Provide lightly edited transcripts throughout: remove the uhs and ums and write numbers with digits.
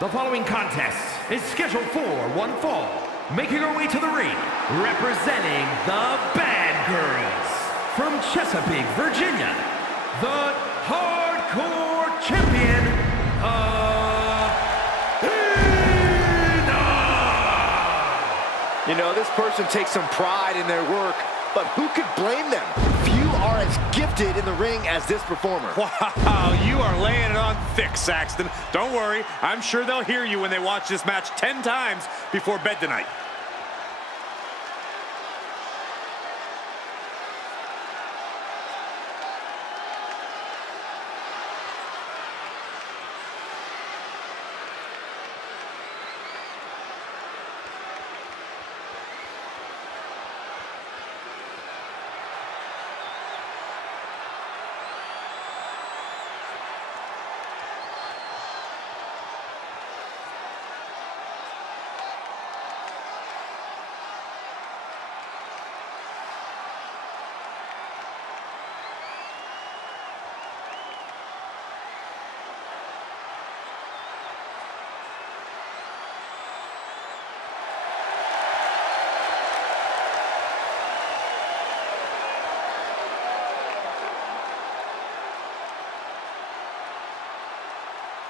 The following contest is scheduled for one fall. Making her way to the ring, representing the Bad Girls. From Chesapeake, Virginia, the Hardcore Champion, You know, this person takes some pride in their work, but who could blame them? Few are as gifted in the ring as this performer. Wow, you are laying it on thick, Saxton. Don't worry, I'm sure they'll hear you when they watch this match 10 times before bed tonight.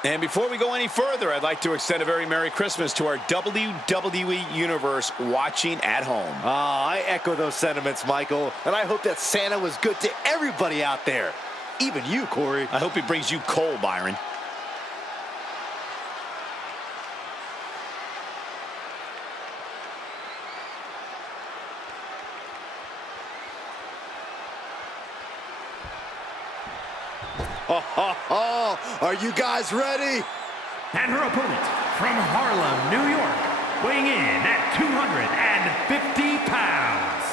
And before we go any further, I'd like to extend a very Merry Christmas to our WWE Universe watching at home. I echo those sentiments, Michael. And I hope that Santa was good to everybody out there. Even you, Corey. I hope he brings you coal, Byron. Are you guys ready? and her opponent from Harlem, New York, weighing in at 250 pounds,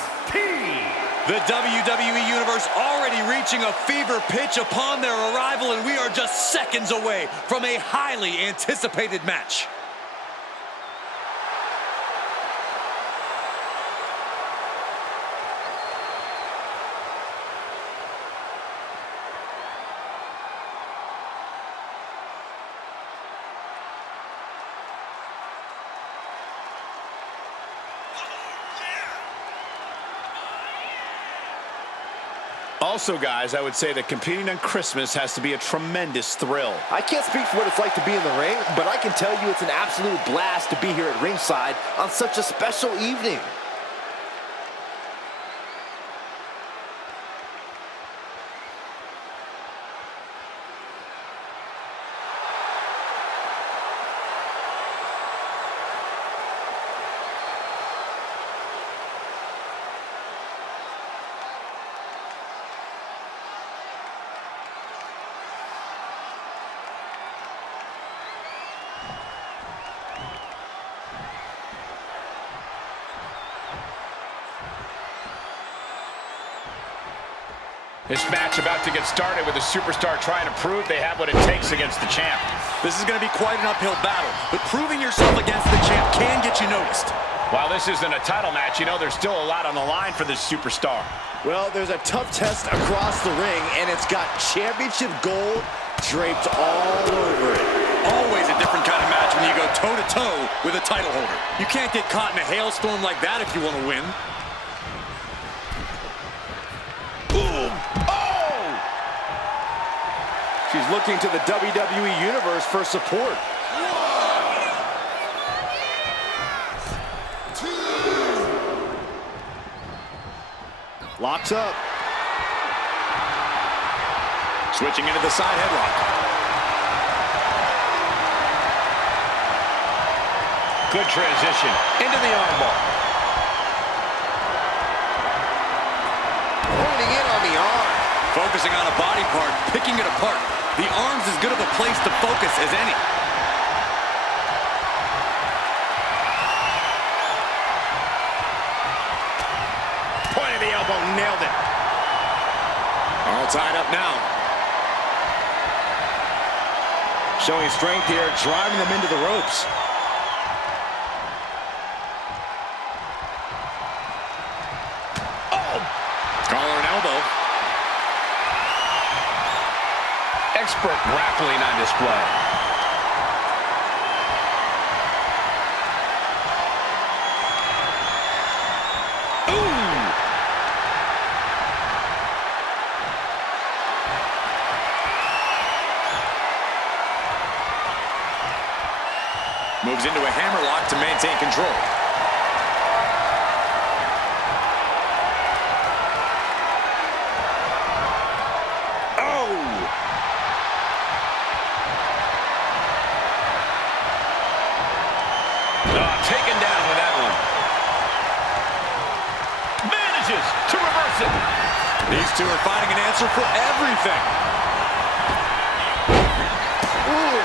The WWE Universe already reaching a fever pitch upon their arrival, and we are just seconds away from a highly anticipated match. Also, guys, I would say that competing on Christmas has to be a tremendous thrill. I can't speak for what it's like to be in the ring, but I can tell you it's an absolute blast to be here at ringside on such a special evening. This match about to get started with a superstar trying to prove they have what it takes against the champ. This is going to be quite an uphill battle, but proving yourself against the champ can get you noticed. While this isn't a title match, you know there's still a lot on the line for this superstar. Well, there's a tough test across the ring, and it's got championship gold draped all over it. Always a different kind of match when you go toe-to-toe with a title holder. You can't get caught in a hailstorm like that if you want to win. Boom! Oh! She's looking to the WWE Universe for support. 1, 2. Locks up. Switching into the side headlock. Good transition into the armbar. Holding in on the arm. Focusing on a body part, picking it apart. The arm's as good of a place to focus as any. Point of the elbow, nailed it. All tied up now. Showing strength here, driving them into the ropes. Oh! Collar and elbow. Expert grappling on display. Moves into a hammerlock to maintain control. Taken down with that one. Manages to reverse it. These two are finding an answer for everything. Ooh.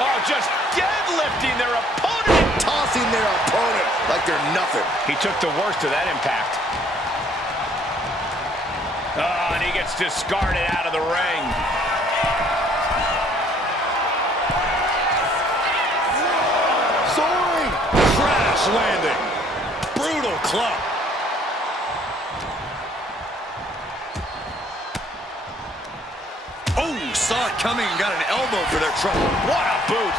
Oh, just deadlifting their opponent. Tossing their opponent like they're nothing. He took the worst of that impact. Oh, and he gets discarded out of the ring. Soaring. Crash landing. Brutal club. Oh, saw it coming and got an elbow for their trouble. What a boot.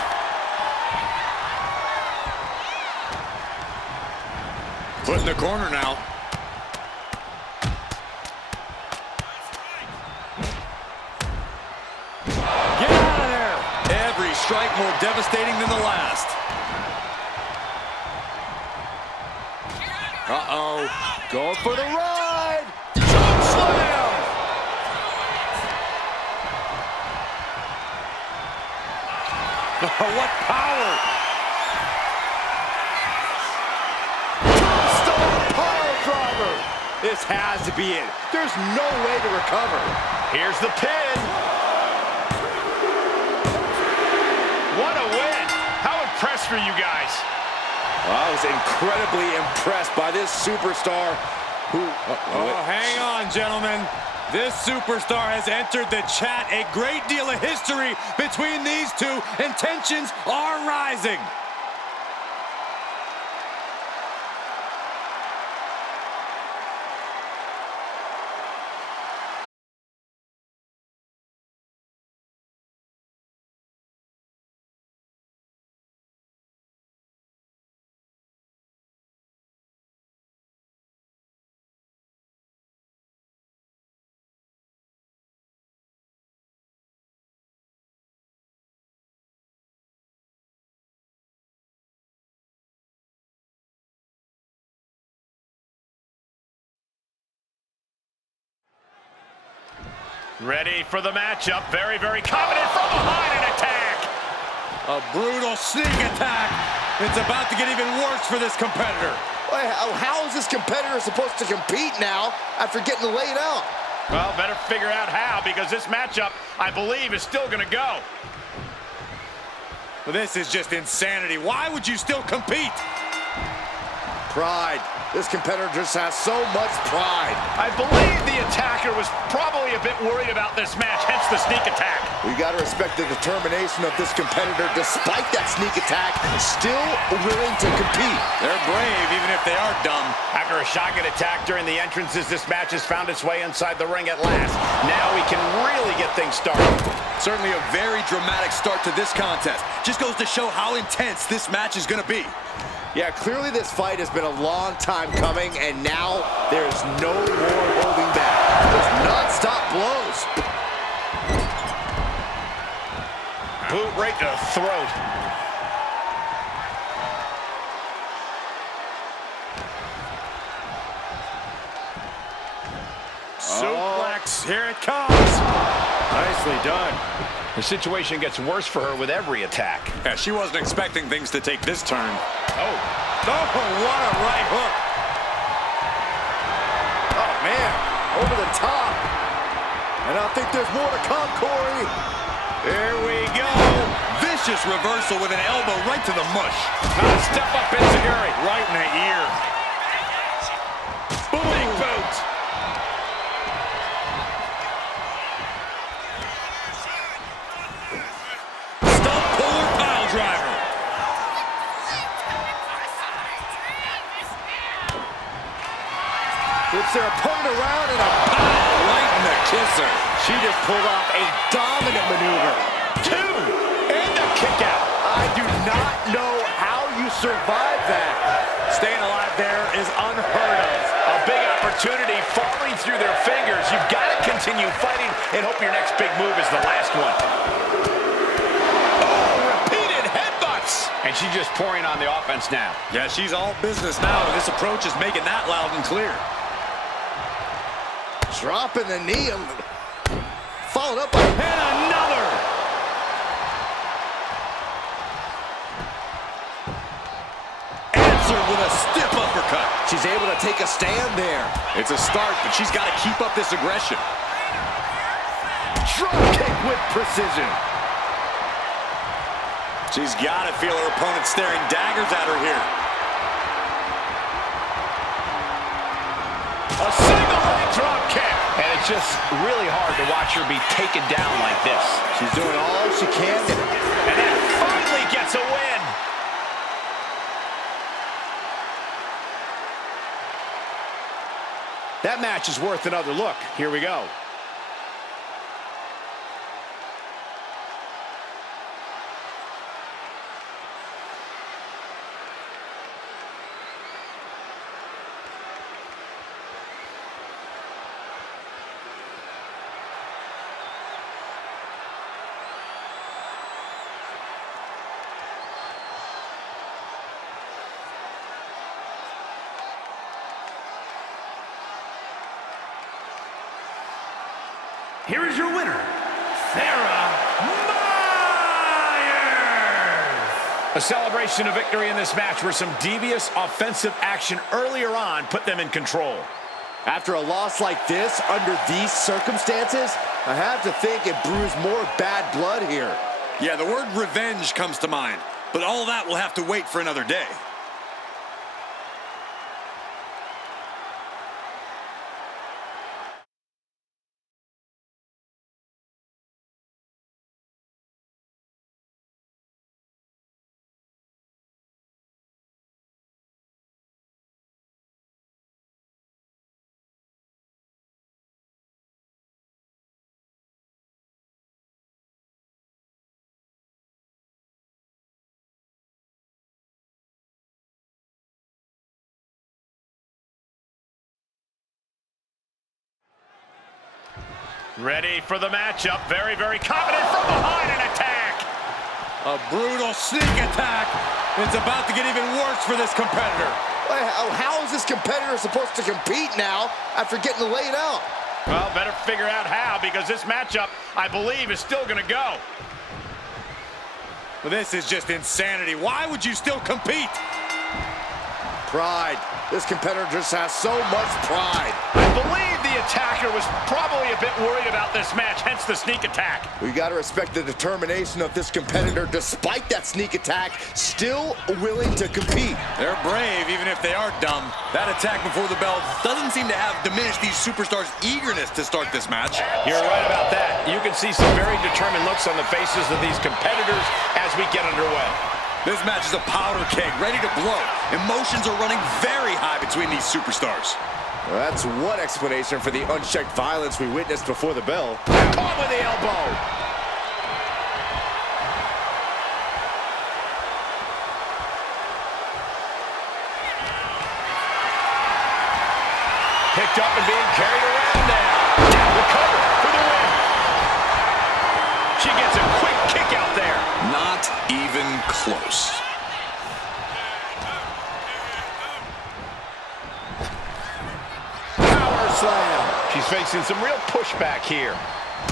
Put in the corner now. Get out of there. Every strike more devastating than the last. Uh-oh. Going for the ride. Choke slam. What power. Stone pile driver. This has to be it. There's no way to recover. Here's the pin. What a win. How impressed were you guys? Well, I was incredibly impressed by this superstar who... Oh, hang on, gentlemen. This superstar has entered the chat. A great deal of history between these two, and tensions are rising. Ready for the matchup. Very, very confident from behind an attack. A brutal sneak attack. It's about to get even worse for this competitor. How is this competitor supposed to compete now after getting laid out? Well, better figure out how, because this matchup, I believe, is still going to go. This is just insanity. Why would you still compete? Pride. This competitor just has so much pride. I believe the attacker was probably a bit worried about this match, hence the sneak attack. We got to respect the determination of this competitor, despite that sneak attack, still willing to compete. They're brave, even if they are dumb. After a shotgun attack during the entrances, this match has found its way inside the ring at last. Now we can really get things started. Certainly a very dramatic start to this contest. Just goes to show how intense this match is going to be. Yeah, clearly this fight has been a long time coming, and now there's no more holding back. There's non-stop blows. Boot right to the throat. Suplex, here it comes. Nicely done. The situation gets worse for her with every attack. Yeah, she wasn't expecting things to take this turn. Oh, what a right hook. Oh, man, over the top. And I think there's more to come, Corey. Here we go. Vicious reversal with an elbow right to the mush. Step up enziguri. Right in the ear. Boom. Big boot. Stump puller pile driver. Flips their opponent around and a Right in the kisser. She just pulled off a dominant maneuver. 2. And a kick out. I do not know how you survive that. Staying alive there is unheard of. A big opportunity falling through their fingers. You've got to continue fighting and hope your next big move is the last one. And she's just pouring on the offense now. Yeah, she's all business now, and this approach is making that loud and clear. Dropping the knee. Followed up by... And another! Answered with a stiff uppercut. She's able to take a stand there. It's a start, but she's got to keep up this aggression. Drop kick with precision. She's got to feel her opponent staring daggers at her here. A single leg drop kick. And it's just really hard to watch her be taken down like this. She's doing all she can. And then finally gets a win. That match is worth another look. Here we go. Here is your winner, Sarah Myers! A celebration of victory in this match where some devious offensive action earlier on put them in control. After a loss like this, under these circumstances, I have to think it brews more bad blood here. Yeah, the word revenge comes to mind, but all that will have to wait for another day. Ready for the matchup. Very, very confident from behind an attack. A brutal sneak attack. It's about to get even worse for this competitor. How is this competitor supposed to compete now after getting laid out? Well, better figure out how, because this matchup, I believe, is still going to go. Well, this is just insanity. Why would you still compete? Pride. This competitor just has so much pride. I believe the attacker was probably a bit worried about this match, hence the sneak attack. We got to respect the determination of this competitor, despite that sneak attack, still willing to compete. They're brave, even if they are dumb. That attack before the bell doesn't seem to have diminished these superstars' eagerness to start this match. You're right about that. You can see some very determined looks on the faces of these competitors as we get underway. This match is a powder keg, ready to blow. Emotions are running very high between these superstars. Well, that's one explanation for the unchecked violence we witnessed before the bell. Caught with the elbow. Picked up and being carried around now. The cover for the win. She gets a quick kick out there. Not even close. Power slam. She's facing some real pushback here.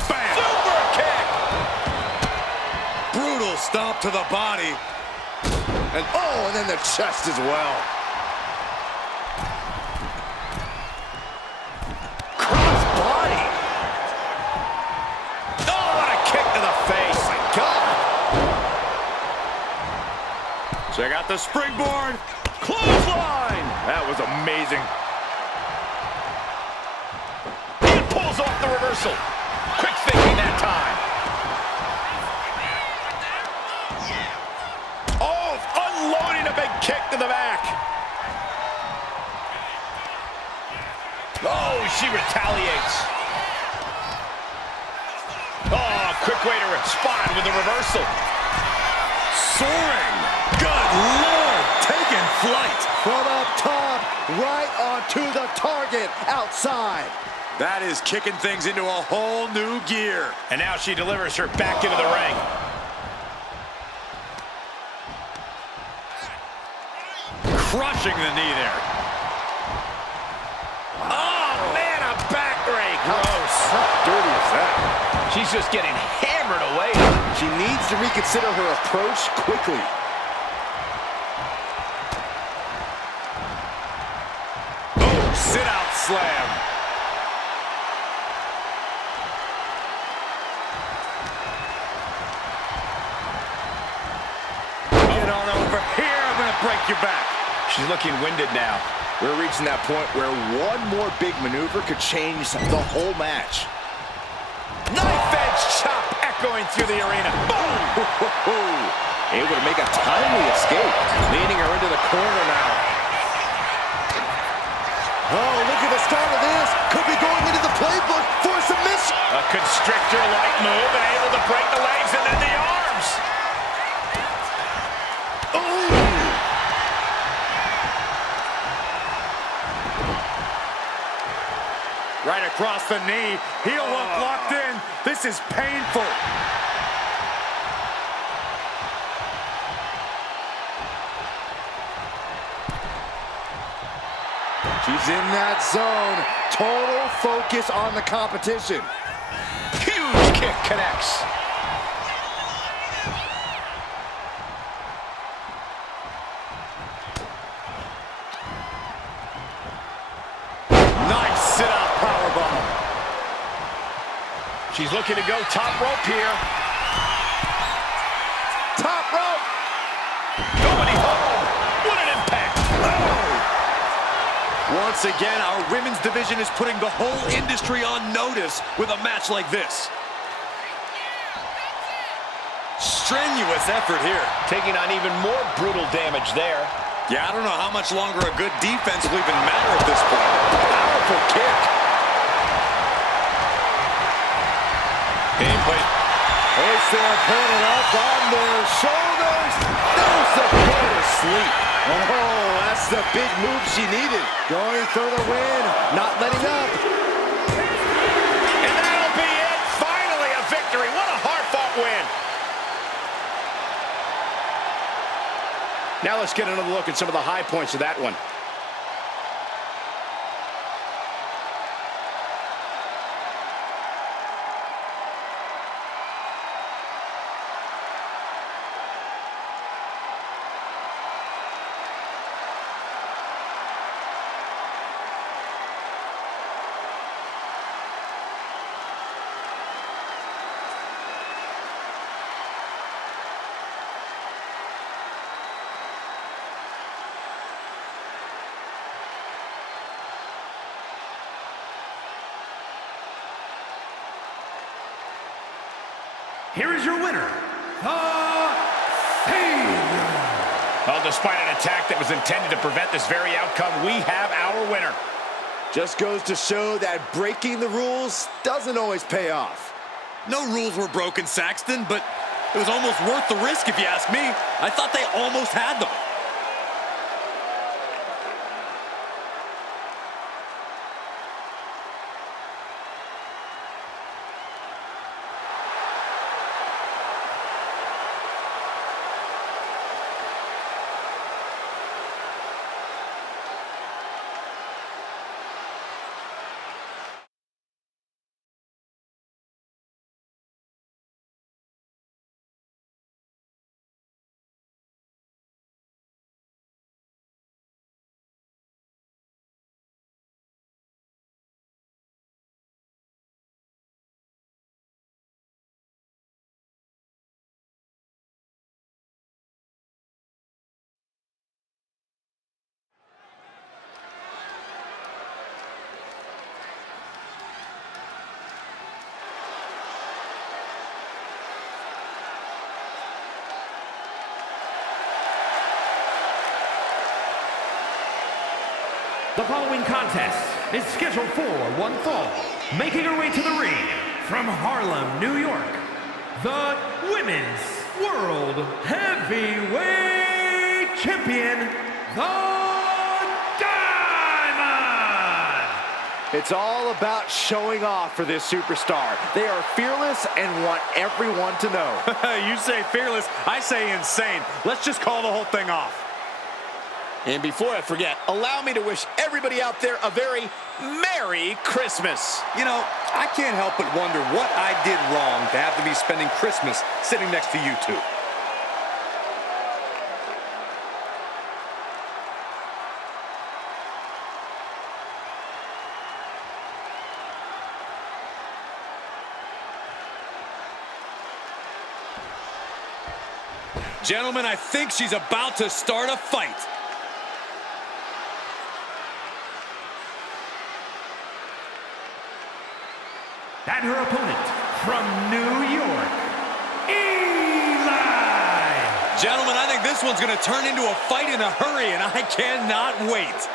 Bam! Super kick! Brutal stomp to the body. And then the chest as well. Cross body. Oh, what a kick to the face. My God. Check out the springboard. Clothesline! That was amazing. He pulls off the reversal. Quick thinking that time. Oh, unloading a big kick to the back. Oh, she retaliates. Oh, quick way to respond with the reversal. Soaring. Good Lord. Taking flight. From up top, right onto the target outside. That is kicking things into a whole new gear. And now she delivers her back into the ring. crushing the knee there. Oh, man, a back rake. Gross. How dirty is that? She's just getting hammered away. She needs to reconsider her approach quickly. Oh, sit-out slam. Get on over here. I'm going to break your back. She's looking winded now. We're reaching that point where one more big maneuver could change the whole match. Knife edge chop echoing through the arena. Boom! Able to make a timely escape. Leading her into the corner now. Oh, look at the start of this. Could be going into the playbook for a submission. A constrictor-like move and able to break the legs and then the arms. Right across the knee. Heel hook locked in. This is painful. She's in that zone. Total focus on the competition. Huge kick connects. Nice sit-out powerbomb. She's looking to go top rope here. Top rope. Nobody home. What an impact. Once again, our women's division is putting the whole industry on notice with a match like this. Strenuous effort here. Taking on even more brutal damage there. Yeah, I don't know how much longer a good defense will even matter at this point. Powerful kick. Gameplay. Hoist their opponent up on their shoulders. There's the go to sleep. Oh, that's the big move she needed. Going for the win, not letting up. And that'll be it. Finally a victory. What a hard-fought win. Now let's get another look at some of the high points of that one. Here is your winner, the Savior. Well, despite an attack that was intended to prevent this very outcome, we have our winner. Just goes to show that breaking the rules doesn't always pay off. No rules were broken, Saxton, but it was almost worth the risk if you ask me. I thought they almost had them. The following contest is scheduled for one fall. Making her way to the ring from Harlem, New York, the Women's World Heavyweight Champion, the Diamond! It's all about showing off for this superstar. They are fearless and want everyone to know. You say fearless, I say insane. Let's just call the whole thing off. And before I forget, allow me to wish everybody out there a very Merry Christmas. You know, I can't help but wonder what I did wrong to have to be spending Christmas sitting next to you two. Gentlemen, I think she's about to start a fight. And her opponent from New York, Eli! Gentlemen, I think this one's going to turn into a fight in a hurry, and I cannot wait.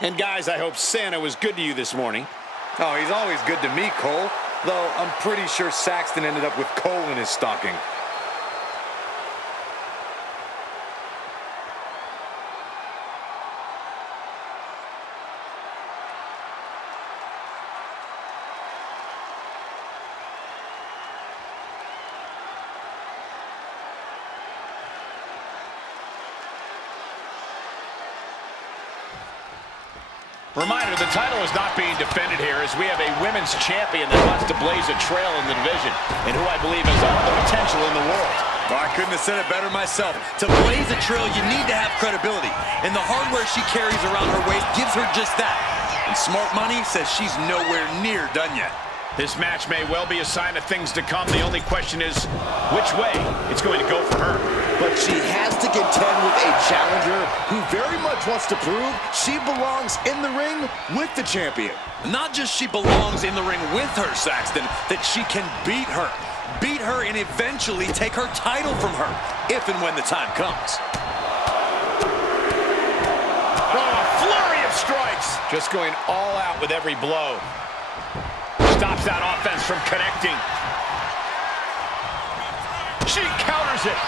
And guys, I hope Santa was good to you this morning. Oh, he's always good to me, Cole. Though I'm pretty sure Saxton ended up with coal in his stocking. Reminder, the title is not being defended here as we have a women's champion that wants to blaze a trail in the division and who I believe has all the potential in the world. Oh, I couldn't have said it better myself. To blaze a trail, you need to have credibility. And the hardware she carries around her waist gives her just that. And Smart Money says she's nowhere near done yet. This match may well be a sign of things to come. The only question is which way it's going to go for her. But she has to contend with a challenger who very much wants to prove she belongs in the ring with the champion. Not just she belongs in the ring with her, Saxton, that she can beat her. Beat her and eventually take her title from her, if and when the time comes. Oh, a flurry of strikes. Just going all out with every blow. Stops that offense from connecting. She counters it.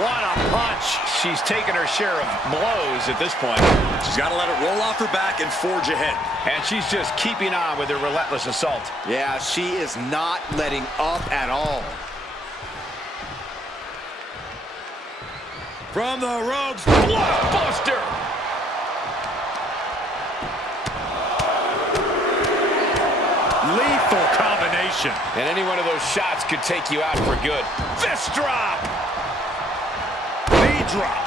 What a punch. She's taken her share of blows at this point. She's got to let it roll off her back and forge ahead. And she's just keeping on with her relentless assault. Yeah, she is not letting up at all. From the ropes, Blockbuster! lethal combination. And any one of those shots could take you out for good. Fist drop! Knee drop.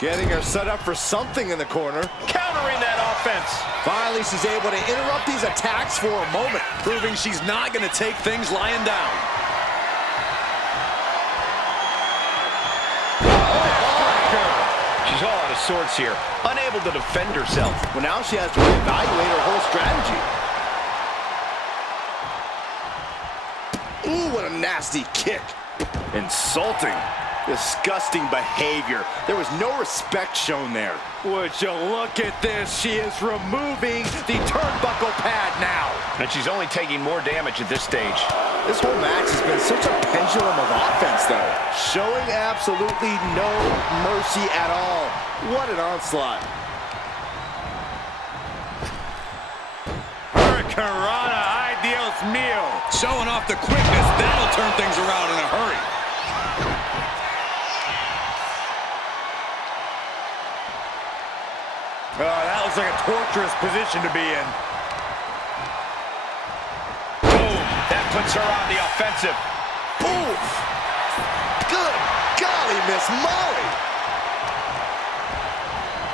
Getting her set up for something in the corner. Countering that offense. Finally, she's able to interrupt these attacks for a moment. Proving she's not going to take things lying down. She's all out of sorts here, unable to defend herself. Well, now she has to reevaluate her whole strategy. Ooh, what a nasty kick. Insulting. Disgusting behavior. There was no respect shown there. Would you look at this? She is removing the turnbuckle pad now. And she's only taking more damage at this stage. This whole match has been such a pendulum of offense, though. Showing absolutely no mercy at all. What an onslaught. Hurricanrana, ideal mío. Showing off the quickness. That'll turn things around in a hurry. That looks like a torturous position to be in. Boom. That puts her on the offensive. Oof. Good golly, Miss Molly.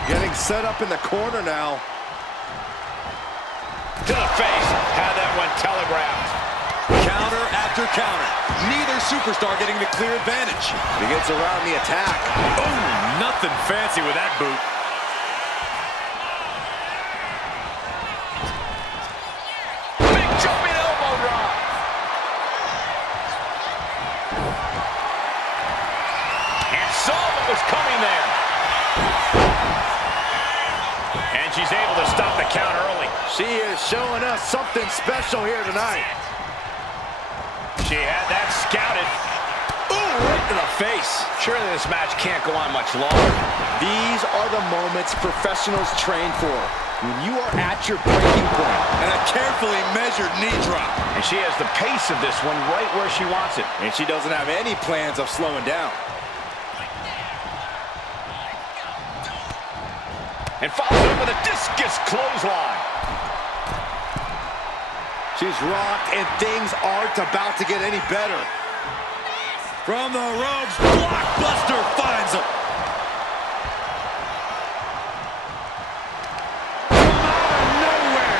Getting set up in the corner now. To the face. Had that one telegraphed. Counter after counter. Neither superstar getting the clear advantage. He gets around the attack. Oh, nothing fancy with that boot. Big jumping elbow drop. And saw what was coming there. And she's able to stop the count early. She is showing us something special here tonight. She had that scouted. Ooh, right to the face. Surely this match can't go on much longer. These are the moments professionals train for. When you are at your breaking point. And a carefully measured knee drop. And she has the pace of this one right where she wants it. And she doesn't have any plans of slowing down. And follows up with a discus clothesline. She's rocked, and things aren't about to get any better. From the ropes, Blockbuster finds him. From out of nowhere.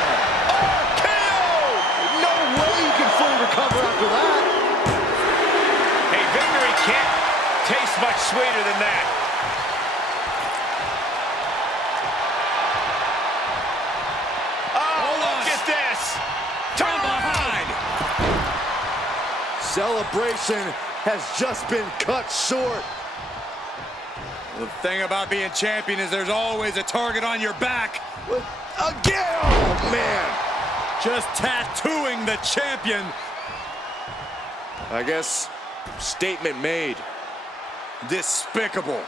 KO! No way you can fully recover after that. A victory can't taste much sweeter than that. Celebration has just been cut short. The thing about being champion is there's always a target on your back. Again! Oh, man. Just tattooing the champion. I guess statement made. Despicable.